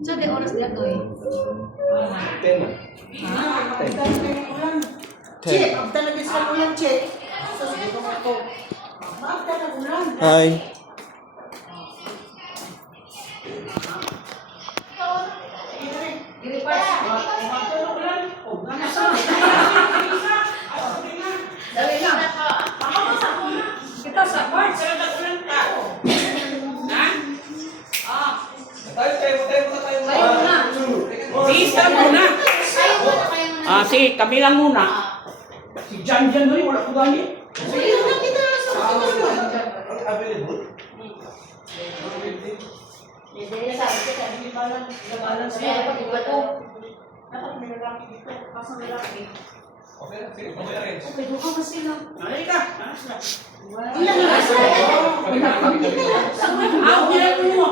Sa de oras dia to eh. 10 na. Check, ang talaga sa ulan, check. So, sige ko ako. Maafta na ulan. Hi. Dili pa. Dali na. Kita sa part. Isa muna. Si kami lang muna. Si Jan rin, wala ko gani. Available? Hindi, sabi ko, sabi ko lang, balance Kaya dapat iba to. dapat may lalaki dito, kasi may lalaki. Okay lang, sige, okay lang. Okay, duha ka sila. Nalay ka. Ilan na nasa? Ako nila mo.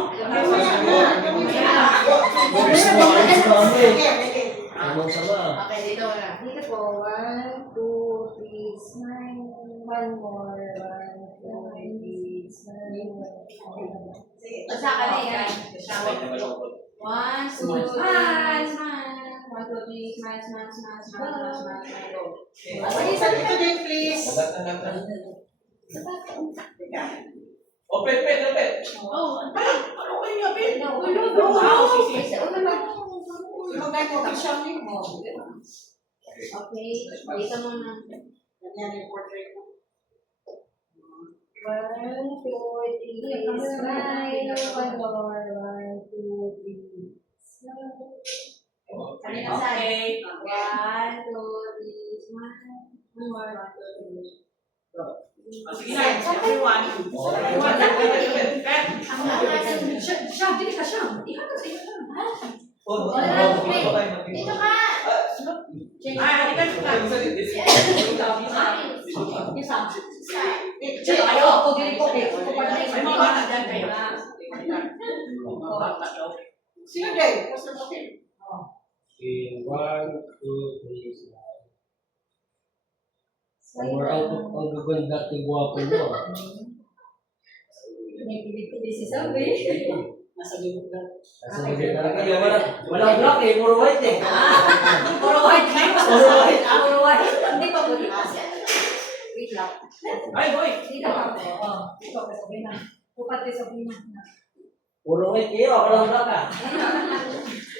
Okay, dito na. Dito po. 1, 2, 3, smile. One more. 1, 2, 3, smile. Basta ka na yan. 1, 2, smile, smile. 1, 2, 3, smile, smile, smile, smile, smile. Okay, sabi ko din, please. Open, open. Ano kayo nga, Ben? Magkano ka siya mo? Okay, dito muna. Yan yung portrait mo. 1, 2, 3, smile. One more. 1, 2, 3, smile. Kanina saan? 1, 2, 3, smile. One more. 1, 2, 3. Sige na, everyone. Siya, dili ka siya. Ihatag sa iyo siya. Dito ka. Ayo, ako dili ko. May mga bata dyan kayo. Sino din? Basta mo din. Okay, 1, 2, 3, smile. More ang gaganda at guwapo mo. Pinipili si Sabi. Nasa libog lang. Nasa bibig talaga. Walang black eh, puro white eh. Puro white. Puro white. Puro white. Hindi pa puro white. Wait lang. Ay, boy. Dito ka. Dito ka Sabrina. Tupat kay Sabrina. Puro white kayo, walang black ah.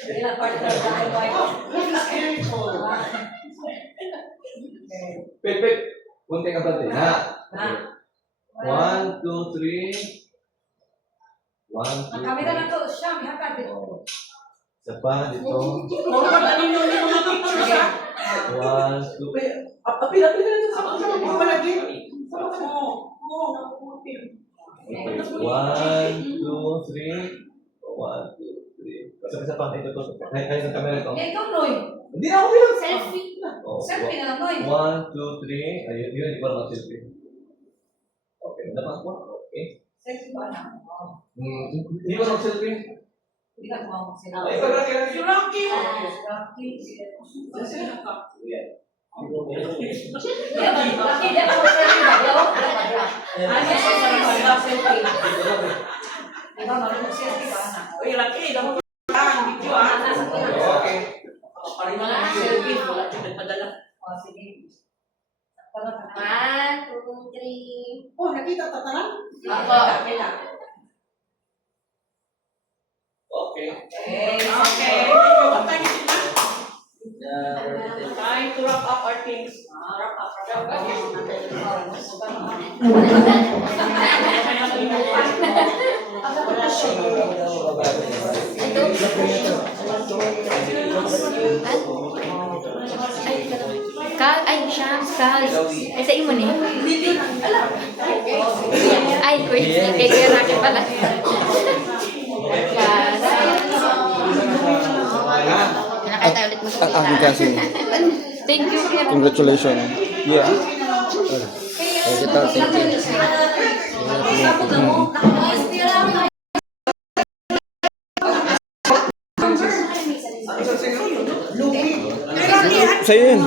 Ilang partner sa white. Pet. Kunti ka ba din? Ha? 1, 2, 3. 1, 2, 3. Magkamera na to. Siya, may hatag dito. Isa pa, dito. Puro ka na ninyo yung mga pictures, ha? 1, 2. Apil na dito sa mga Mga lagi. Oo. 1, 2, 3. 1, 2, 3. Isa pa, ito. Ay, ng camera ito. Eh, ikaw, Noy. Hindi na ako bilang. Selfie. Selfie na lang, Noy. 1, 2, 3. Ayun, yun. Iba lang selfie. Okay, dapat ko. Okay. Selfie ba na? Hindi ko lang selfie. Hindi ka tumawag sila. Ay, pag Si Rocky. Rocky. Sino ka? Rocky, di ako selfie na. Di ako selfie. Ano sa selfie? Di ba, marunong selfie ba na? Uy, Rocky. Damo lang. Video, ha? Okay. Paring mga selfie. Wala siya nagpadala. O, sige. 1, 2, 3. Oh, nakita tatanan? Ako. Okay. Okay. What time is it na? Time to wrap up our things. Wrap up. Ay, Shams, Kal. Ay, sa imo ni. Ay, quiz. Kay Kuya Rocky pala. Yes. Nakita ulit mo Ang aking kasi. Thank you, Kuya Rocky. Congratulations. Yeah. Thank you. Sa'yo yun.